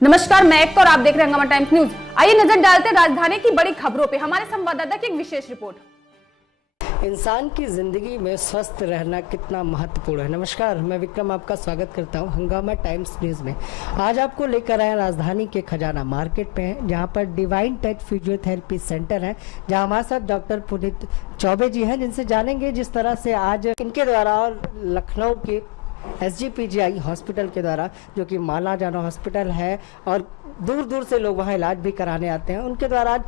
नमस्कार, मैं एक और आप देख रहे हैं हंगामा टाइम्स न्यूज। आइए नजर डालते हैं राजधानी की बड़ी खबरों पे। हमारे संवाददाता की एक विशेष रिपोर्ट। इंसान की ज़िंदगी में स्वस्थ रहना कितना महत्वपूर्ण है। नमस्कार, मैं विक्रम आपका स्वागत करता हूं हंगामा टाइम्स न्यूज़ में। आज आपको लेकर आए राजधानी के खजाना मार्केट पे हैं, जहां पर डिवाइन टच फिजियोथेरेपी सेंटर है, जहां हमारे साथ डॉक्टर पुनीत चौबे जी हैं, जिनसे जानेंगे जिस तरह से आज इनके द्वारा और लखनऊ के SGPGI हॉस्पिटल के द्वारा, जो कि माना जाना हॉस्पिटल है और दूर दूर से लोग वहाँ इलाज भी कराने आते हैं, उनके द्वारा आज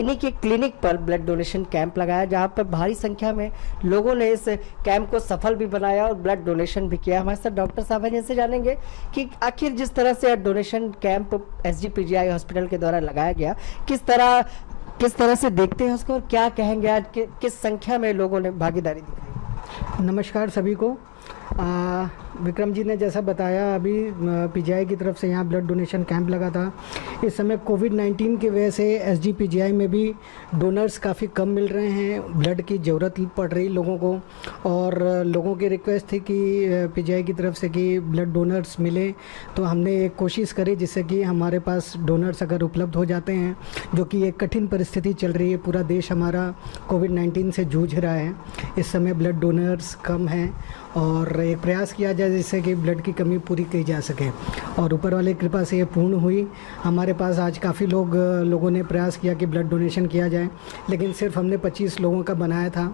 इन्हीं के क्लिनिक पर ब्लड डोनेशन कैंप लगाया, जहाँ पर भारी संख्या में लोगों ने इस कैंप को सफल भी बनाया और ब्लड डोनेशन भी किया। हमारे साथ डॉक्टर साहब हैं, जिनसे जानेंगे कि आखिर जिस तरह से डोनेशन कैंप SGPGI हॉस्पिटल के द्वारा लगाया गया, किस तरह से देखते हैं उसको और क्या कहेंगे आज किस संख्या में लोगों ने भागीदारी दिखाई। नमस्कार सभी को। विक्रम जी ने जैसा बताया, अभी PGI की तरफ से यहाँ ब्लड डोनेशन कैंप लगा था। इस समय कोविड-19 की वजह से SGPGI में भी डोनर्स काफ़ी कम मिल रहे हैं, ब्लड की ज़रूरत पड़ रही लोगों को, और लोगों की रिक्वेस्ट थी कि PGI की तरफ से कि ब्लड डोनर्स मिले, तो हमने एक कोशिश करी जिससे कि हमारे पास डोनर्स अगर उपलब्ध हो जाते हैं, जो कि एक कठिन परिस्थिति चल रही है, पूरा देश हमारा कोविड-19 से जूझ रहा है, इस समय ब्लड डोनर्स कम हैं और एक प्रयास किया जाए जिससे कि ब्लड की कमी पूरी की जा सके, और ऊपर वाले कृपा से ये पूर्ण हुई। हमारे पास आज काफ़ी लोगों ने प्रयास किया कि ब्लड डोनेशन किया जाए, लेकिन सिर्फ हमने 25 लोगों का बनाया था।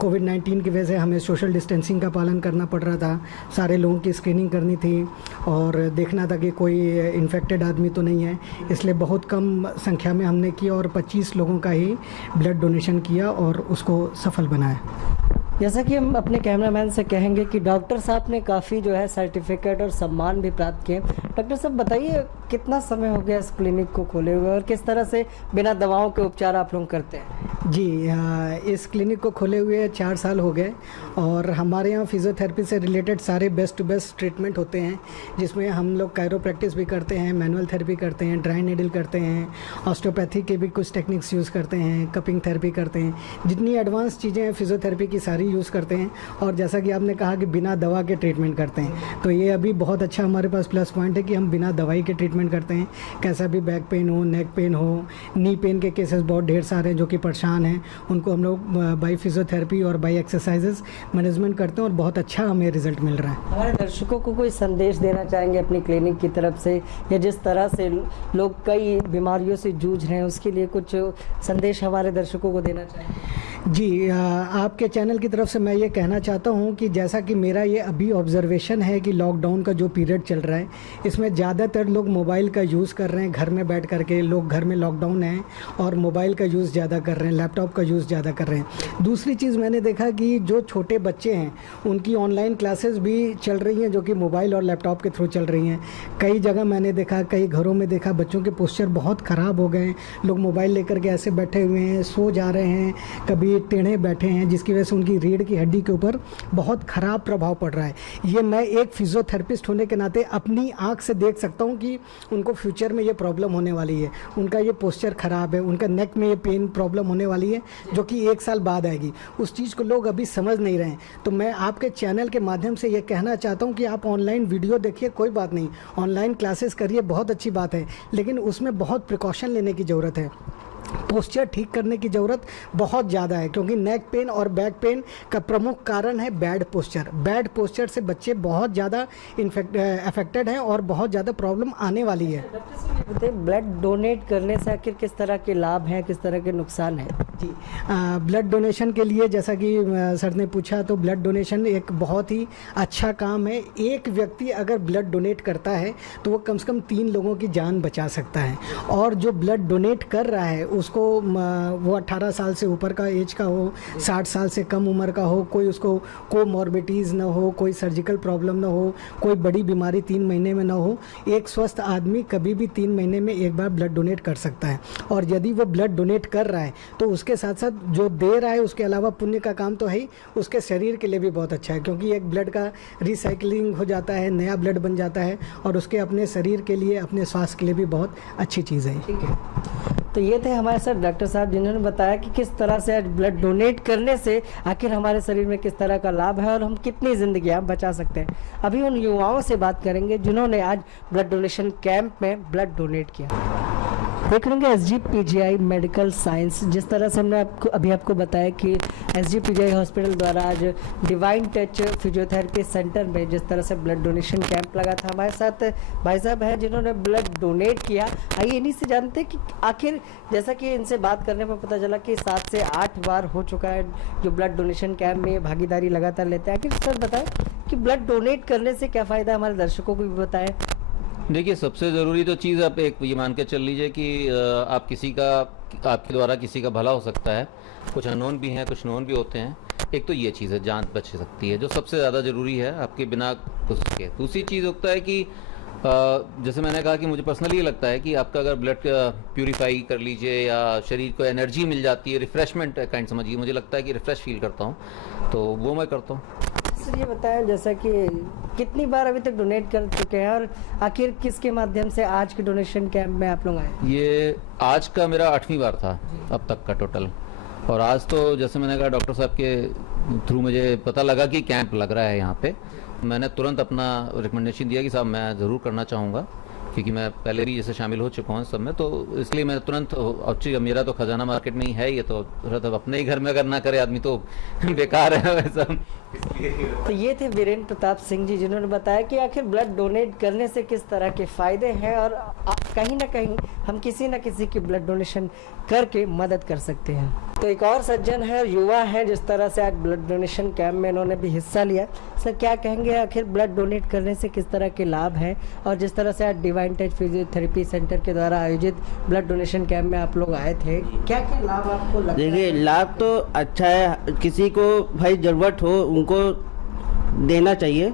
कोविड-19 की वजह से हमें सोशल डिस्टेंसिंग का पालन करना पड़ रहा था, सारे लोगों की स्क्रीनिंग करनी थी और देखना था कि कोई इन्फेक्टेड आदमी तो नहीं है, इसलिए बहुत कम संख्या में हमने की और 25 लोगों का ही ब्लड डोनेशन किया और उसको सफल बनाया। जैसा कि हम अपने कैमरामैन से कहेंगे कि डॉक्टर साहब ने काफ़ी जो है सर्टिफिकेट और सम्मान भी प्राप्त किए। डॉक्टर साहब बताइए, कितना समय हो गया इस क्लिनिक को खोले हुए और किस तरह से बिना दवाओं के उपचार आप लोग करते हैं? जी, इस क्लिनिक को खोले हुए 4 साल हो गए और हमारे यहाँ फिजियोथेरेपी से रिलेटेड सारे बेस्ट टू बेस्ट ट्रीटमेंट होते हैं, जिसमें हम लोग कायरोप्रैक्टिस भी करते हैं, मैनुअल थेरेपी करते हैं, ड्राई नीडल करते हैं, ऑस्टियोपैथी के भी कुछ टेक्निक्स यूज़ करते हैं, कपिंग थेरेपी करते हैं, जितनी एडवांस चीज़ें हैं फिजियोथेरेपी की सारी यूज़ करते हैं। और जैसा कि आपने कहा कि बिना दवा के ट्रीटमेंट करते हैं, तो ये अभी बहुत अच्छा हमारे पास प्लस पॉइंट है कि हम बिना दवाई के ट्रीटमेंट करते हैं। कैसा भी बैक पेन हो, नेक पेन हो, नी पेन के केसेस बहुत ढेर सारे हैं जो कि परेशान हैं, उनको हम लोग बाई फिजियोथेरेपी और बाई एक्सरसाइजेस मैनेजमेंट करते हैं और बहुत अच्छा हमें रिजल्ट मिल रहा है। हमारे दर्शकों को कोई संदेश देना चाहेंगे अपनी क्लिनिक की तरफ से, या जिस तरह से लोग कई बीमारियों से जूझ रहे हैं उसके लिए कुछ संदेश हमारे दर्शकों को देना चाहेंगे? जी, आपके चैनल की तरफ से मैं ये कहना चाहता हूँ कि जैसा कि मेरा ये अभी ऑब्जर्वेशन है कि लॉकडाउन का जो पीरियड चल रहा है, इसमें ज़्यादातर लोग मोबाइल का यूज़ कर रहे हैं। घर में बैठ कर के लोग, घर में लॉकडाउन है और मोबाइल का यूज़ ज़्यादा कर रहे हैं, लैपटॉप का यूज़ ज़्यादा कर रहे हैं। दूसरी चीज़ मैंने देखा कि जो छोटे बच्चे हैं उनकी ऑनलाइन क्लासेस भी चल रही हैं, जो कि मोबाइल और लैपटॉप के थ्रू चल रही हैं। कई जगह मैंने देखा, कई घरों में देखा, बच्चों के पोस्चर बहुत ख़राब हो गए हैं, लोग मोबाइल लेकर के ऐसे बैठे हुए हैं, सो जा रहे हैं, कभी टेढ़े बैठे हैं, जिसकी वजह से उनकी रीढ़ की हड्डी के ऊपर बहुत ख़राब प्रभाव पड़ रहा है। ये मैं एक फिजियोथेरेपिस्ट होने के नाते अपनी आंख से देख सकता हूँ कि उनको फ्यूचर में ये प्रॉब्लम होने वाली है, उनका ये पोस्चर ख़राब है, उनका नेक में ये पेन प्रॉब्लम होने वाली है, जो कि 1 साल बाद आएगी। उस चीज़ को लोग अभी समझ नहीं रहे हैं। तो मैं आपके चैनल के माध्यम से ये कहना चाहता हूँ कि आप ऑनलाइन वीडियो देखिए, कोई बात नहीं, ऑनलाइन क्लासेस करिए, बहुत अच्छी बात है, लेकिन उसमें बहुत प्रिकॉशन लेने की ज़रूरत है। पोस्चर ठीक करने की ज़रूरत बहुत ज़्यादा है, क्योंकि नेक पेन और बैक पेन का प्रमुख कारण है बैड पोस्चर। बैड पोस्चर से बच्चे बहुत ज़्यादा अफेक्टेड हैं और बहुत ज़्यादा प्रॉब्लम आने वाली है। ब्लड डोनेट करने से आखिर किस तरह के लाभ हैं, किस तरह के नुकसान हैं? जी, ब्लड डोनेशन के लिए जैसा कि सर ने पूछा, तो ब्लड डोनेशन एक बहुत ही अच्छा काम है। एक व्यक्ति अगर ब्लड डोनेट करता है तो वो कम से कम 3 लोगों की जान बचा सकता है, और जो ब्लड डोनेट कर रहा है उसको वो 18 साल से ऊपर का एज का हो, 60 साल से कम उम्र का हो, कोई उसको कोमॉर्बिडीज़ ना हो, कोई सर्जिकल प्रॉब्लम ना हो, कोई बड़ी बीमारी 3 महीने में ना हो, एक स्वस्थ आदमी कभी भी 3 महीने में एक बार ब्लड डोनेट कर सकता है। और यदि वो ब्लड डोनेट कर रहा है तो उसके साथ साथ जो दे रहा है उसके अलावा पुण्य का काम तो है ही, उसके शरीर के लिए भी बहुत अच्छा है, क्योंकि एक ब्लड का रिसाइकलिंग हो जाता है, नया ब्लड बन जाता है और उसके अपने शरीर के लिए, अपने स्वास्थ्य के लिए भी बहुत अच्छी चीज़ है। ठीक है। तो ये थे हमारे साथ डॉक्टर साहब जिन्होंने बताया कि किस तरह से आज ब्लड डोनेट करने से आखिर हमारे शरीर में किस तरह का लाभ है और हम कितनी ज़िंदगियां बचा सकते हैं। अभी उन युवाओं से बात करेंगे जिन्होंने आज ब्लड डोनेशन कैंप में ब्लड डोनेट किया। देख लेंगे SGPGI मेडिकल साइंस, जिस तरह से हमने आपको बताया कि SGPGI हॉस्पिटल द्वारा आज डिवाइन टच फिजियोथेरेपी सेंटर में जिस तरह से ब्लड डोनेशन कैंप लगा था। हमारे साथ भाई साहब हैं जिन्होंने ब्लड डोनेट किया। आइए इन्हीं से जानते हैं कि आखिर, जैसा कि इनसे बात करने पर पता चला कि 7 से 8 बार हो चुका है जो ब्लड डोनेशन कैंप में भागीदारी लगातार लेते हैं। आखिर सर बताएं कि ब्लड डोनेट करने से क्या फ़ायदा, हमारे दर्शकों को भी बताएं। देखिए, सबसे ज़रूरी तो चीज़ आप एक ये मान के चल लीजिए कि आप आपके द्वारा किसी का भला हो सकता है। कुछ अननोन भी हैं, कुछ नोन भी होते हैं। एक तो ये चीज़ है, जान बच सकती है, जो सबसे ज़्यादा ज़रूरी है आपके बिना कुछ के। दूसरी चीज़ होता है कि जैसे मैंने कहा कि मुझे पर्सनली ये लगता है कि आपका अगर ब्लड प्यूरीफाई कर लीजिए या शरीर को एनर्जी मिल जाती है, रिफ़्रेशमेंट काइंड समझिए, मुझे लगता है कि रिफ़्रेश फील करता हूँ, तो वो मैं करता हूँ। सर ये बताएं जैसा कि कितनी बार अभी तक डोनेट कर चुके हैं और आखिर किसके माध्यम से आज के डोनेशन कैंप में आप लोग आए? ये आज का मेरा 8वीं बार था अब तक का टोटल। और आज तो जैसे मैंने कहा डॉक्टर साहब के थ्रू मुझे पता लगा कि कैंप लग रहा है यहाँ पे, मैंने तुरंत अपना रिकमेंडेशन दिया कि साहब मैं ज़रूर करना चाहूँगा, क्योंकि मैं पहले भी जैसे शामिल हो चुका हूँ सब में, तो इसलिए मैं तुरंत, और मेरा तो खजाना मार्केट में ही है ये, तो अपने ही घर में अगर ना करे आदमी तो बेकार है वैसा। तो ये थे वीरेंद्र प्रताप सिंह जी जिन्होंने बताया कि आखिर ब्लड डोनेट करने से किस तरह के फ़ायदे हैं और कहीं ना कहीं हम किसी न किसी की ब्लड डोनेशन करके मदद कर सकते हैं। तो एक और सज्जन है, युवा है, जिस तरह से आज ब्लड डोनेशन कैंप में इन्होंने भी हिस्सा लिया। सर क्या कहेंगे, आखिर ब्लड डोनेट करने से किस तरह के लाभ हैं और जिस तरह से आज डिवाइन टच फिजियोथेरेपी सेंटर के द्वारा आयोजित ब्लड डोनेशन कैंप में आप लोग आए थे, क्या क्या लाभ आपको लगता है? देखिए, लाभ तो अच्छा है, किसी को भाई ज़रूरत हो उनको देना चाहिए।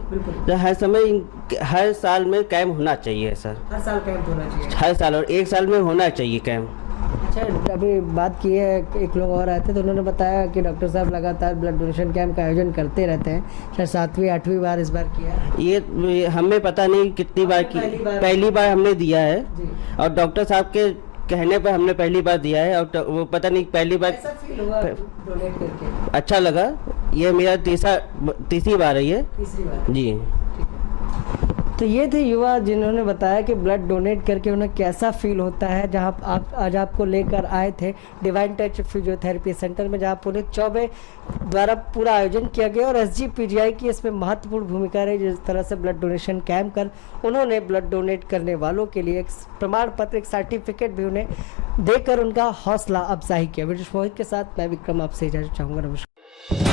तो हर समय, हर साल में कैंप होना चाहिए सर। हर साल कैंप होना चाहिए? हर साल, और 1 साल में होना चाहिए कैंप। अच्छा, अभी बात की है, एक लोग और आए थे तो उन्होंने बताया कि डॉक्टर साहब लगातार ब्लड डोनेशन कैंप का आयोजन करते रहते हैं, शायद 7वीं 8वीं बार इस बार किया। ये हमें पता नहीं कितनी बार की, पहली बार हमने दिया है और डॉक्टर साहब के कहने पर हमने पहली बार दिया है, और वो पता नहीं पहली बार कैसा फील हुआ डोनेट करके? अच्छा लगा। ये मेरा तीसरी बार है ये। तीसरी बार जी। तो ये थे युवा जिन्होंने बताया कि ब्लड डोनेट करके उन्हें कैसा फील होता है। जहां आज आपको लेकर आए थे डिवाइन टच फिजियोथेरेपी सेंटर में, जहां पुनीत चौबे द्वारा पूरा आयोजन किया गया और SGPGI की इसमें महत्वपूर्ण भूमिका रही। जिस तरह से ब्लड डोनेशन कैंप कर उन्होंने ब्लड डोनेट करने वालों के लिए एक प्रमाण पत्र, एक सर्टिफिकेट भी उन्हें देकर उनका हौसला अफजाई किया। वीडियो मोहित के साथ मैं विक्रम आपसे इजाजत चाहूँगा। नमस्कार।